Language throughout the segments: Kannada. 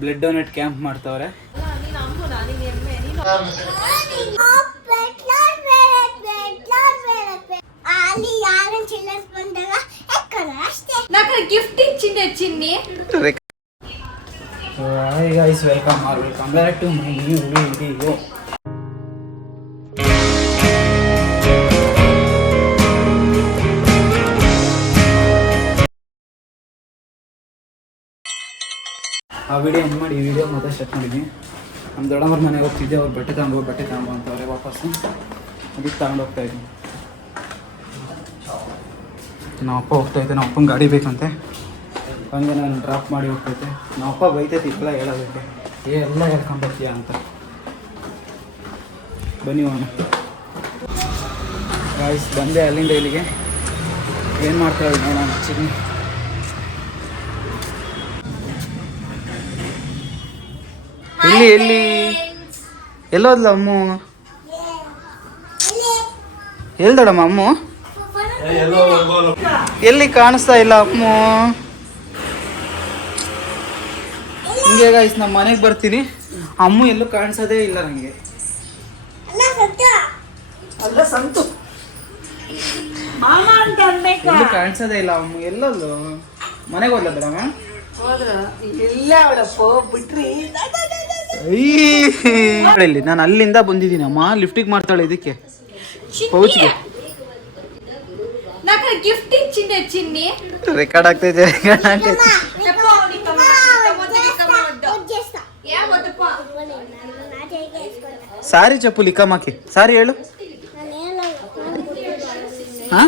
ಬ್ಲಡ್ ಡೊನೇಟ್ ಕ್ಯಾಂಪ್ ಮಾಡ್ತವ್ರೆ. ಗಿಫ್ಟ್ ಇಚ್ಚಿಂದೆ ಚಿನ್ನಿ. Hi guys, welcome back to my new video. ಆ ವಿಡಿಯೋ ಎಂಡ್ ಮಾಡಿ ಈ ವಿಡಿಯೋ ಮತ್ತೆ ಸ್ಟಾರ್ಟ್ ಮಾಡಿದ್ವಿ. ನಮ್ಮ ದೊಡ್ಡಮ್ಮರ ಮನೆಗೆ ಹೋಗ್ತಿದ್ದೆ, ಅವ್ರು ಬಟ್ಟೆ ತಗೊಂಡು ಅಂತವ್ರೆ ವಾಪಸ್ಸು. ಅದಕ್ಕೆ ತಗೊಂಡು ಹೋಗ್ತಾ ಇದ್ವಿ. ನಮ್ಮ ಅಪ್ಪ ಹೋಗ್ತಾಯಿದ್ದೆ, ನಮ್ಮ ಅಪ್ಪನ ಗಾಡಿ ಬೇಕಂತೆ, ಹಂಗೆ ನಾನು ಡ್ರಾಪ್ ಮಾಡಿ ಹೋಗ್ತೈತೆ. ನಮ್ಮ ಅಪ್ಪ ಬೈತೈತೆ ಇಲ್ಲ ಹೇಳೋದಕ್ಕೆ, ಎಲ್ಲ ಹೇಳ್ಕೊಂಬರ್ತೀಯ ಅಂತ. ಬನ್ನಿ ಹೋಗೋಣ ಗಾಯ್ಸ್. ಬಂದೆ ಅಲ್ಲಿಂದ ಇಲ್ಲಿಗೆ. ಏನು ಮಾಡ್ತಾಯಿದ್ದೆ ನೋಡೋಣ. ಚಿನ್ನಿ ಎಲ್ಲಿ ಎಲ್ಲೋದ್ಲ ಅಮ್ಮು? ಎಲ್ದೊಡಮ್ಮ ಅಮ್ಮು? ಎಲ್ಲಿ ಕಾಣಿಸ್ತಾ ಇಲ್ಲ ಅಮ್ಮು. ಹಿಂಗೆ ಗಾಯ್ಸ್, ನಮ್ಮ ಮನೆಗೆ ಬರ್ತೀನಿ, ಅಮ್ಮು ಎಲ್ಲೂ ಕಾಣಿಸೋದೇ ಇಲ್ಲ ನನಗೆ. ಅಲ್ಲ ಸಂತು, ಎಲ್ಲೂ ಕಾಣಿಸೋದೇ ಇಲ್ಲ ಅಮ್ಮು. ಎಲ್ಲೋದ್ಲು? ಮನೆಗೆ ಹೋದ್ಲ ದೊಡ್ಡಮ್ಮ? ಇಲ್ಲಿ ನಾನು ಅಲ್ಲಿಂದ ಬಂದಿದ್ದೀನಿ. ಅಮ್ಮ ಲಿಫ್ಟಿಗೆ ಮಾಡ್ತಾಳೆ ಇದಕ್ಕೆ ಪೌಚ್ಗೆ. ಗಿಫ್ಟ್ ಇಚ್ಚಿಂದೆ ಚಿನ್ನಿ. ರೆಕಾರ್ಡ್ ಆಗ್ತೈತೆ. ಸಾರಿ ಚಪ್ಪು ಲಿಕ್ಕಮಾಕಿ. ಸಾರಿ ಹೇಳು. ಹಾ,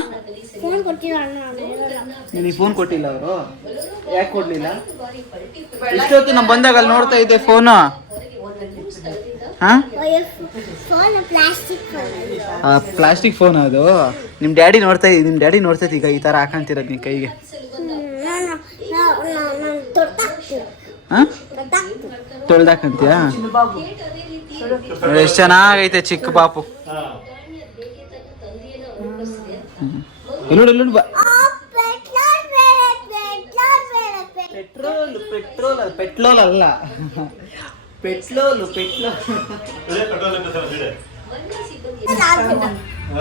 ನಿನಗೆ ಫೋನ್ ಕೊಟ್ಟಿಲ್ಲ ಅವರು? ಯಾಕೆ ಕೊಡ್ಲಿಲ್ಲ? ಇಷ್ಟೊತ್ತು ನಾವು ಬಂದಾಗ ಅಲ್ಲಿ ನೋಡ್ತಾ ಇದ್ದೆ ಫೋನು. ಪ್ಲಾಸ್ಟಿಕ್ ಫೋನ್ ಅದು. ನಿಮ್ಮ ಡ್ಯಾಡಿ ನೋಡ್ತೈತಿ ಈಗ ಈ ಥರ ಹಾಕಂತಿರೋದು ನೀನು ಕೈಗೆ. ಹಾಂ, ತೊಳ್ದಾಕಂತೀಯಾ? ಎಷ್ಟು ಚೆನ್ನಾಗೈತೆ ಚಿಕ್ಕ ಪಾಪು. ಎಲ್ಲೋಡು ಬಾ. ಪೆಟ್ರೋಲ್ ಅಲ್ಲ, ಪೆಟ್ರೋಲು.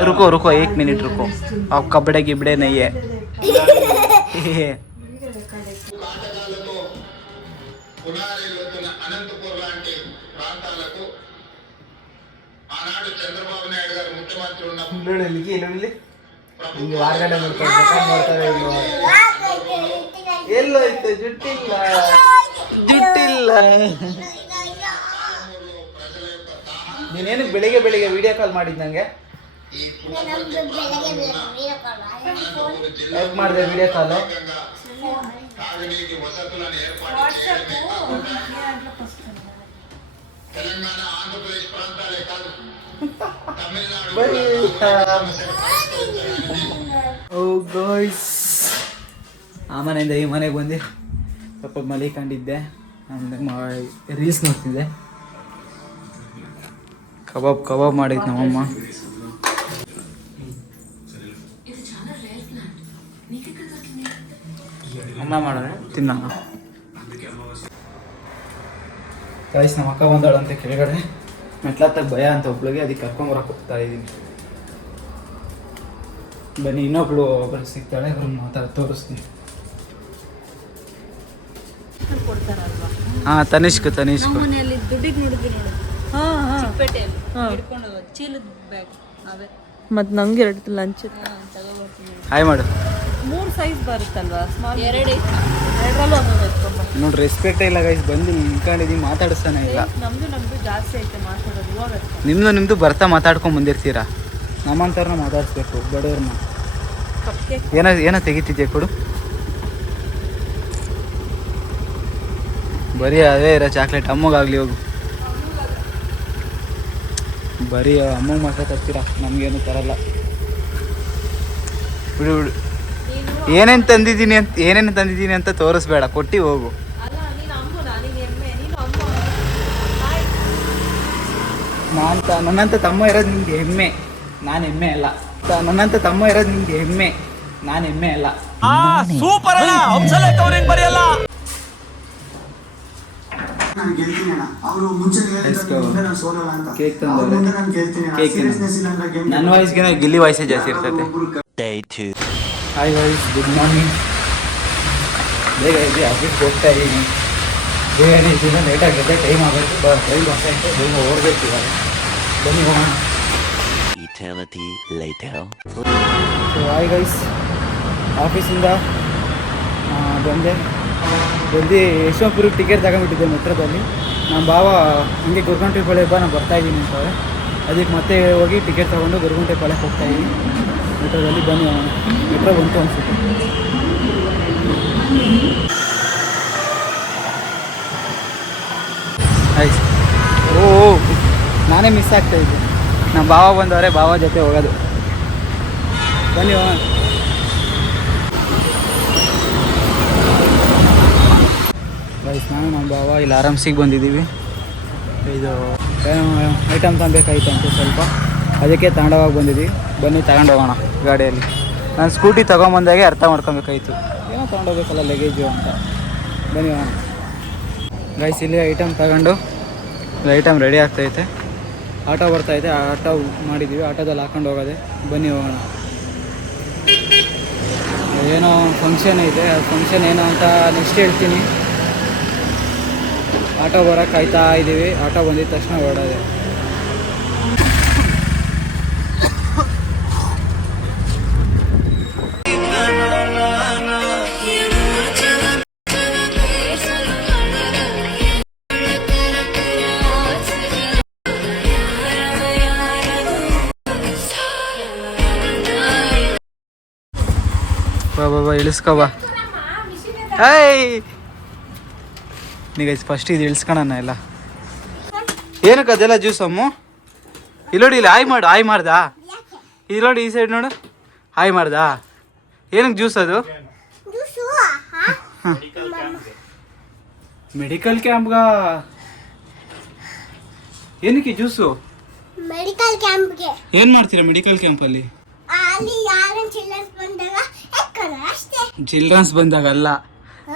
रुको 1 मिनट रुको. आप कपड़े गिबड़े नहीं है. ಎಲ್ಲೋ ಇತ್ತು ಜುಟ್ಟಿಲ್ಲ. ನೀನೇನು ಬೆಳಿಗ್ಗೆ ವಿಡಿಯೋ ಕಾಲ್ ಮಾಡಿದ್ ನಂಗೆ? ಹೇಗೆ ಮಾಡಿದೆ ವಿಡಿಯೋ ಕಾಲು? ಆ ಮನೆಯಿಂದ ಈ ಮನೆಗೆ ಬಂದು ಸ್ವಲ್ಪ ಮಲಿಕೊಂಡಿದ್ದೆ, ರೀಲ್ಸ್ ನೋಡ್ತಿದ್ದೆ. ಕಬಾಬ್ ಮಾಡಿದ್ ನಮ್ಮಮ್ಮ. ಅಮ್ಮ ಮಾಡೋಣ ತಿನ್ನೋಣ ಗಾಯ್ಸ್. ನಮ್ಮ ಅಕ್ಕ ಬಂದಾಳಂತೆ ಕೆಳಗಡೆ, ಮೆಟ್ಲತ್ತಾಗ ಭಯ ಅಂತ ಒಬ್ಳಿಗೆ, ಅದಕ್ಕೆ ಕರ್ಕೊಂಬರಕ್ಕೆ ಹೋಗ್ತಾ ಇದ್ದೀನಿ. ಬನ್ನಿ, ಇನ್ನೊಬ್ಳು ಸಿಗ್ತಾಳೆ, ತೋರಿಸ್ತೀನಿ. ಹಾಂ, ತನಿಷ್ಕ್ ಮತ್ತು ನಂಗೆ 2 ಲಂಚ್ ಹಾಯ್ ಮಾಡು. 3 ಸೈಜ್ ಬರುತ್ತಲ್ವಾ? ಸ್ಮಾಲ್ 2 ನೋಡಿ, ರೆಸ್ಪೆಕ್ಟೇ ಇಲ್ಲ ಗೈಸ್. ಬಂದು ನಿಂತ್ಕೊಂಡಿದ್ದೀವಿ, ಮಾತಾಡಿಸ್ತಾನೆ ಇಲ್ಲ. ನಮ್ದು ಜಾಸ್ತಿ ಐತೆ ಮಾತಾಡೋದು. ನಿಮ್ಮದು ಬರ್ತಾ ಮಾತಾಡ್ಕೊಂಡು ಬಂದಿರ್ತೀರಾ. ನಮ್ಮಂಥವ್ರನ್ನ ಮಾತಾಡಿಸ್ಬೇಕು, ಬಡವ್ರನ್ನ. ಏನೋ ತೆಗಿತಿದ್ಯಾ ಕೊಡು. ಬರೀ ಅವೇ ಇರೋ ಚಾಕ್ಲೇಟ್. ಅಮ್ಮಗಾಗಲಿ ಹೋಗು. ಬರೀ ಅಮ್ಮಂಗೆ ಮಾತ್ರ ತರ್ತೀರಾ, ನಮಗೇನು ತರಲ್ಲ. ಬಿಡು. ಏನೇನು ತಂದಿದ್ದೀನಿ ಅಂತ ತೋರಿಸ್ಬೇಡ, ಕೊಟ್ಟು ಹೋಗು. ನನ್ನಂತ ತಮ್ಮ ಇರೋದು ನಿಮ್ಗೆ ಹೆಮ್ಮೆ, ನಾನು ಹೆಮ್ಮೆ ಅಲ್ಲ. ನನ್ನಂತ ತಮ್ಮ ಇರೋದು ನಿಮ್ಗೆ ಹೆಮ್ಮೆ, ನಾನು ಹೆಮ್ಮೆ ಅಲ್ಲ. ಸೂಪರ್ ಅಲ್ಲ, ಬರೆಯಲ್ಲ. ಕೇಕ್ ತಂದವ್ರೆ. ಕೇಕ್ ನನ್ನ ವಾಯ್ಸ್ಗಿನ ಗಿಲ್ಲಿ ವಾಯ್ಸೇ ಜಾಸ್ತಿ ಇರ್ತೈತೆ. Hi voice, good morning. ಬೇಗ ಇದ್ದೆ, ಆಫೀಸ್ಗೆ ಹೋಗ್ತಾ ಇದ್ದೀನಿ. ಬೇಗನೆ ಇದ್ದೀನಿ, ಲೇಟಾಗಿರುತ್ತೆ, ಟೈಮ್ ಆಗುತ್ತೆ. ಟೈಮ್ ಬರ್ತಾಯಿತ್ತು, ಬೇಗ ಓಡಬೇಕು ಇವಾಗ. ಬನ್ನಿ ಹೋಗೋಣ. ಸೊ ಹಾಯ್ ಗೈಸ್, ಆಫೀಸಿಂದ ಬಂದು ಯಶವಂತಪುರಕ್ಕೆ ಟಿಕೆಟ್ ತಗೊಂಡ್ಬಿಟ್ಟಿದ್ದೆ ಮೆಟ್ರೋದಲ್ಲಿ. ನಮ್ಮ ಭಾವ ಹಂಗೆ ಗುರುಗುಂಟೆಪಾಳ್ಯ ನಾನು ಬರ್ತಾಯಿದ್ದೀನಿ ಅಂತವ್ರೆ. ಅದಕ್ಕೆ ಮತ್ತೆ ಹೋಗಿ ಟಿಕೆಟ್ ತೊಗೊಂಡು ಗುರುಗುಂಟೆಪಾಳ್ಯಕ್ಕೆ ಹೋಗ್ತಾಯಿದ್ದೀನಿ ಮೆಟ್ರೋದಲ್ಲಿ. ಬನ್ನಿ ಹೋಗೋಣ. ಮೆಟ್ರೋ ಬಂತು ಅನಿಸುತ್ತೆ. ಆಯ್ತು. ಓ ನಾನೇ ಮಿಸ್ ಆಗ್ತಾಯಿದ್ದೆ. ನಮ್ಮ ಭಾವ ಬಂದವರೆ, ಭಾವ ಜೊತೆ ಹೋಗೋದು. ಬನ್ನಿ ಹೋಗೋಣ. ಗೈಸ್, ನಾನು ನಮ್ಮ ಭಾವ ಇಲ್ಲಿ ಆರಾಮ್ಸಿಗೆ ಬಂದಿದ್ದೀವಿ. ಇದು ಐಟಮ್ ತಗೊಬೇಕಾಯ್ತಂತೆ ಸ್ವಲ್ಪ, ಅದಕ್ಕೆ ತಗೊಂಡೋಗಿ ಬಂದಿದ್ದೀವಿ. ಬನ್ನಿ ತಗೊಂಡು ಹೋಗೋಣ ಗಾಡಿಯಲ್ಲಿ. ನಾನು ಸ್ಕೂಟಿ ತೊಗೊಂಬಂದಾಗೆ ಅರ್ಥ ಮಾಡ್ಕೊಬೇಕಾಯ್ತು, ಏನೋ ತೊಗೊಂಡೋಗ್ಬೇಕಲ್ಲ ಲಗೇಜು ಅಂತ. ಬನ್ನಿ ಹೋಗೋಣ. ಗೈಸ್, ಇಲ್ಲಿ ಐಟಮ್ ತಗೊಂಡು ಐಟಮ್ ರೆಡಿ ಆಗ್ತೈತೆ. ಆಟೋ ಬರ್ತೈತೆ, ಆಟೋ ಮಾಡಿದ್ದೀವಿ, ಆಟೋದಲ್ಲಿ ಹಾಕೊಂಡು ಹೋಗೋದೆ. ಬನ್ನಿ ಹೋಗೋಣ. ಏನೋ ಫಂಕ್ಷನ್ ಐತೆ, ಆ ಫಂಕ್ಷನ್ ಏನೋ ಅಂತ ನೆಕ್ಸ್ಟ್ ಹೇಳ್ತೀನಿ. ಆಟೋ ಬರೋಕ್ಕೆ ಕಾಯ್ತಾ ಇದ್ದೀವಿ. ಆಟೋ ಬಂದಿದ್ದ ತಕ್ಷಣ ಹೊರಡೋದೆ. ಬಾ ಇಳಿಸ್ಕೊ ಬಾ. ಹಾಯ್ ನೀಗೈಸ್, ಫಸ್ಟ್ ಇದು ಇಳಿಸ್ಕೊಳಣ ಎಲ್ಲ. ಏನಕ್ಕೆ ಅದೆಲ್ಲ ಜ್ಯೂಸ್ ಅಮ್ಮು? ಇಲ್ಲೋಡಿ, ಇಲ್ಲಿ ಆಯ್ ಮಾಡು. ಆಯ್ ಮಾಡ್ದಾ? ಇಲ್ಲೋಡಿ, ಈ ಸೈಡ್ ನೋಡು. ಆಯ್ ಮಾಡ್ದಾ? ಏನಕ್ಕೆ ಜ್ಯೂಸ್ ಅದು? ಮೆಡಿಕಲ್ ಕ್ಯಾಂಪ್ಗ? ಏನಕ್ಕೆ ಜ್ಯೂಸು? ಮೆಡಿಕಲ್ ಕ್ಯಾಂಪ್ಗೆ. ಏನು ಮಾಡ್ತೀರಾ ಮೆಡಿಕಲ್ ಕ್ಯಾಂಪಲ್ಲಿ? ಚಿಲ್ಡ್ರನ್ಸ್ ಬಂದಾಗಲ್ಲ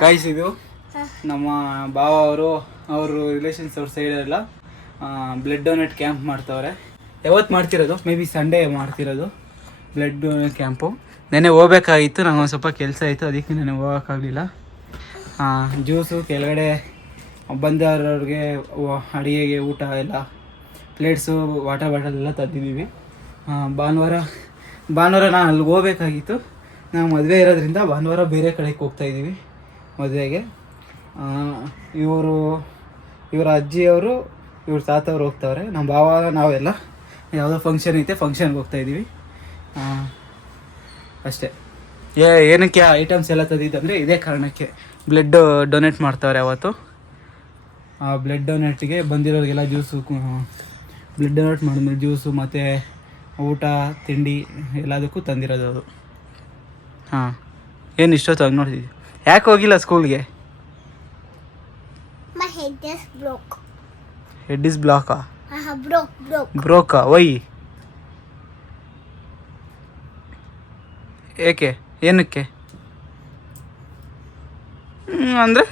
ಗೈಸ್. ಇದು ನಮ್ಮ ಭಾವ ಅವರು ರಿಲೇಷನ್ಸ್ ಅವ್ರ ಸೈಡೆಲ್ಲ ಬ್ಲಡ್ ಡೊನೇಟ್ ಕ್ಯಾಂಪ್ ಮಾಡ್ತವ್ರೆ. ಯಾವತ್ತು ಮಾಡ್ತಿರೋದು? ಮೇ ಬಿ ಸಂಡೇ ಮಾಡ್ತಿರೋದು ಬ್ಲಡ್ ಡೊನೇಟ್ ಕ್ಯಾಂಪು. ನೆನ್ನೆ ಹೋಗ್ಬೇಕಾಗಿತ್ತು, ನಂಗೆ ಒಂದು ಸ್ವಲ್ಪ ಕೆಲಸ ಆಯಿತು, ಅದಕ್ಕೆ ನೆನ್ನೆ ಹೋಗೋಕ್ಕಾಗಲಿಲ್ಲ. ಜ್ಯೂಸು ಕೆಳಗಡೆ ಬಂದವ್ರಿಗೆ ಅಡುಗೆಗೆ ಊಟ ಎಲ್ಲ, ಪ್ಲೇಟ್ಸು, ವಾಟರ್ ಬಾಟಲ್ ಎಲ್ಲ ತಂದಿದ್ದೀವಿ. ಭಾನುವಾರ ನಾನು ಅಲ್ಲಿಗೆ ಹೋಗ್ಬೇಕಾಗಿತ್ತು. ನಾವು ಮದುವೆ ಇರೋದ್ರಿಂದ ಭಾನುವಾರ ಬೇರೆ ಕಡೆಗೆ ಹೋಗ್ತಾಯಿದ್ದೀವಿ ಮದುವೆಗೆ. ಇವರ ಅಜ್ಜಿಯವರು, ಇವ್ರ ತಾತವ್ರು ಹೋಗ್ತಾವ್ರೆ. ನಮ್ಮ ಭಾವ ನಾವೆಲ್ಲ ಯಾವುದೋ ಫಂಕ್ಷನ್ ಐತೆ, ಫಂಕ್ಷನ್ಗೆ ಹೋಗ್ತಾಯಿದ್ದೀವಿ ಅಷ್ಟೇ. ಏನಕ್ಕೆ ಐಟಮ್ಸ್ ಎಲ್ಲ ತಂದಿದ್ದಂದರೆ ಇದೇ ಕಾರಣಕ್ಕೆ. ಬ್ಲಡ್ ಡೊನೇಟ್ ಮಾಡ್ತಾವ್ರೆ ಅವತ್ತು. ಆ ಬ್ಲಡ್ ಡೊನೇಟಿಗೆ ಬಂದಿರೋರಿಗೆಲ್ಲ ಜ್ಯೂಸು, ಬ್ಲಡ್ ಡೊನೇಟ್ ಮಾಡಿದ್ಮೇಲೆ ಜ್ಯೂಸು ಮತ್ತು ಊಟ ತಿಂಡಿ ಎಲ್ಲದಕ್ಕೂ ತಂದಿರೋದು ಅದು. ಹಾಂ, ಏನು ಇಷ್ಟೊತ್ತು ಹಂಗೆ ನೋಡ್ತಿದ್ವಿ? ಯಾಕೆ ಹೋಗಿಲ್ಲ ಸ್ಕೂಲ್ಗೆ? ಹೆಡ್ ಇಸ್ ಬ್ಲಾಕಾ? ಬ್ರೋಕಾ? ವೈ? ಏಕೆ? ಏನಕ್ಕೆ ಅಂದರೆ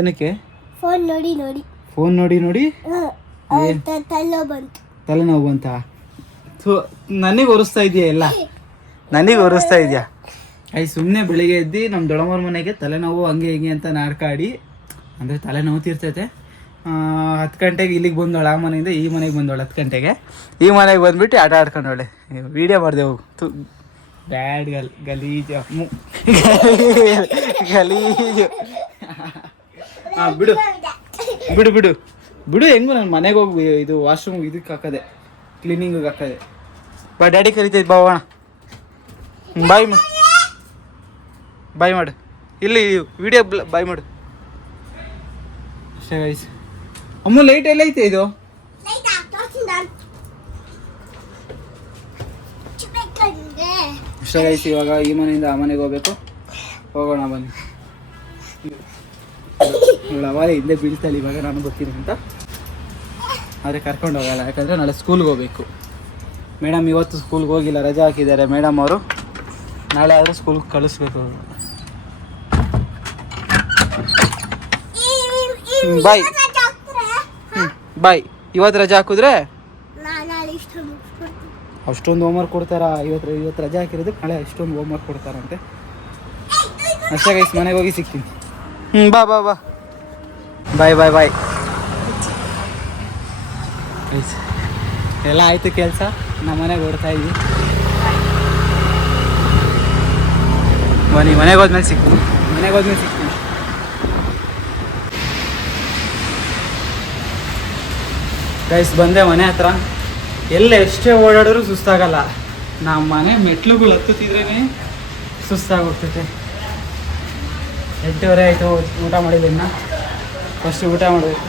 ಏನಕ್ಕೆ? ಫೋನ್ ನೋಡಿ ತಲೆನೋವು ಬಂತ? ನನಗೆ ಒರೆಸ್ತಾ ಇದೆಯಾ ಎಲ್ಲ? ನನಗೆ ಒರೆಸ್ತಾ ಇದೆಯಾ? ಸುಮ್ಮನೆ ಬೆಳಿಗ್ಗೆ ಎದ್ದು ನಮ್ಮ ದೊಡ್ಡಮ್ಮವ್ರ ಮನೆಗೆ ತಲೆನೋವು ಹಂಗೆ ಹಿಂಗೆ ಅಂತ ನಾಡ್ಕಾಡಿ, ಅಂದರೆ ತಲೆನೋವು ತೀರ್ತೈತೆ. 10 ಗಂಟೆಗೆ ಇಲ್ಲಿಗೆ ಬಂದವಳು, ಆ ಮನೆಯಿಂದ ಈ ಮನೆಗೆ ಬಂದವಳು. 10 ಗಂಟೆಗೆ ಈ ಮನೆಗೆ ಬಂದುಬಿಟ್ಟು ಆಟ ಆಡ್ಕೊಂಡವಳೆ. ವೀಡಿಯೋ ಮಾಡಿದೆವು. ಬ್ಯಾಡ್ ಗಲೀಜು ಗಲೀಜು. ಹಾಂ, ಬಿಡು ಹೆಂಗು ನಾನು ಮನೆಗೆ ಹೋಗಿ ಇದು ವಾಶ್ರೂಮ್ ಇದಕ್ಕೆ ಹಾಕೋದೆ, ಕ್ಲೀನಿಂಗಿಗೆ ಹಾಕೋದೆ. ಬಾ, ಡ್ಯಾಡಿ ಕರಿತೈತೆ, ಬಾ ಹೋಗೋಣ. ಬಾಯ್ ಮಾಡು ಇಲ್ಲಿ ವಿಡಿಯೋ ಬಾಯ್ ಮಾಡು ಅಷ್ಟೇ ಗೈಸ್. ಅಮ್ಮ ಲೈಟ್ ಎಲ್ಲ ಐತೆ ಇದು? ಅಷ್ಟೇ ಗೈಸ್. ಇವಾಗ ಈ ಮನೆಯಿಂದ ಆ ಮನೆಗೆ ಹೋಗ್ಬೇಕು. ಹೋಗೋಣ ಬನ್ನಿ. ಅವಾಗಲೇ ಹಿಂದೆ ಬೀಳ್ತಾಳೆ, ಇವಾಗ ನಾನು ಬರ್ತೀನಿ ಅಂತ. ಆದರೆ ಕರ್ಕೊಂಡು ಹೋಗಲ್ಲ, ಯಾಕಂದರೆ ನಾಳೆ ಸ್ಕೂಲ್ಗೆ ಹೋಗ್ಬೇಕು. ಮೇಡಮ್ ಇವತ್ತು ಸ್ಕೂಲ್ಗೆ ಹೋಗಿಲ್ಲ, ರಜೆ ಹಾಕಿದ್ದಾರೆ ಮೇಡಮ್ ಅವರು. ನಾಳೆ ಆದರೂ ಸ್ಕೂಲ್ಗೆ ಕಳಿಸ್ಬೇಕು. ಬಾಯ್ ಬಾಯ್. ಇವತ್ತು ರಜೆ ಹಾಕಿದ್ರೆ ನಾಳೆ ಇಷ್ಟು ಮುಗಿಸ್ಕೊಡ್ತೀನಿ. ಅಷ್ಟೊಂದು ಹೋಮ್ವರ್ಕ್ ಕೊಡ್ತಾರಾ? ಇವತ್ತು ರಜೆ ಹಾಕಿರೋದಕ್ಕೆ ನಾಳೆ ಅಷ್ಟೊಂದು ಹೋಮ್ವರ್ಕ್ ಕೊಡ್ತಾರಂತೆ. ಅಷ್ಟೇ ಗೈಸ್, ಮನೆಗೆ ಹೋಗಿ ಸಿಗ್ತೀನಿ. ಬಾ ಬಾ ಬಾ. ಬಾಯ್ ಬಾಯ್ ಬಾಯ್ ಗೈಸ್. ಎಲ್ಲ ಆಯಿತು ಕೆಲಸ, ನಮ್ಮ ಮನೆಗೆ ಓಡ್ತಾ ಇದ್ವಿ. ಬನ್ನಿ, ಮನೆಗೆ ಹೋದ್ಮೇಲೆ ಸಿಗ್ತೀನಿ. ಗೈಸ್ ಬಂದೆ ಮನೆ ಹತ್ರ. ಎಲ್ಲ ಎಷ್ಟೇ ಓಡಾಡಿದ್ರು ಸುಸ್ತಾಗಲ್ಲ. ನಮ್ಮ ಮನೆ ಮೆಟ್ಲುಗಳು ಹತ್ತುತ್ತಿದ್ರೇ ಸುಸ್ತಾಗೋಗ್ತೈತೆ. 8:30 ಆಯಿತು, ಊಟ ಮಾಡಿಲ್ಲ ಇನ್ನು. ಫಸ್ಟ್ ಊಟ ಮಾಡಬೇಕು.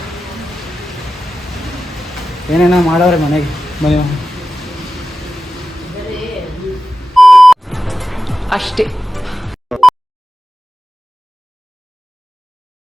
ಏನೇನೋ ಮಾಡೋರೆ ಮನೆಗೆ. ಬನ್ನಿ ಅಷ್ಟೇ.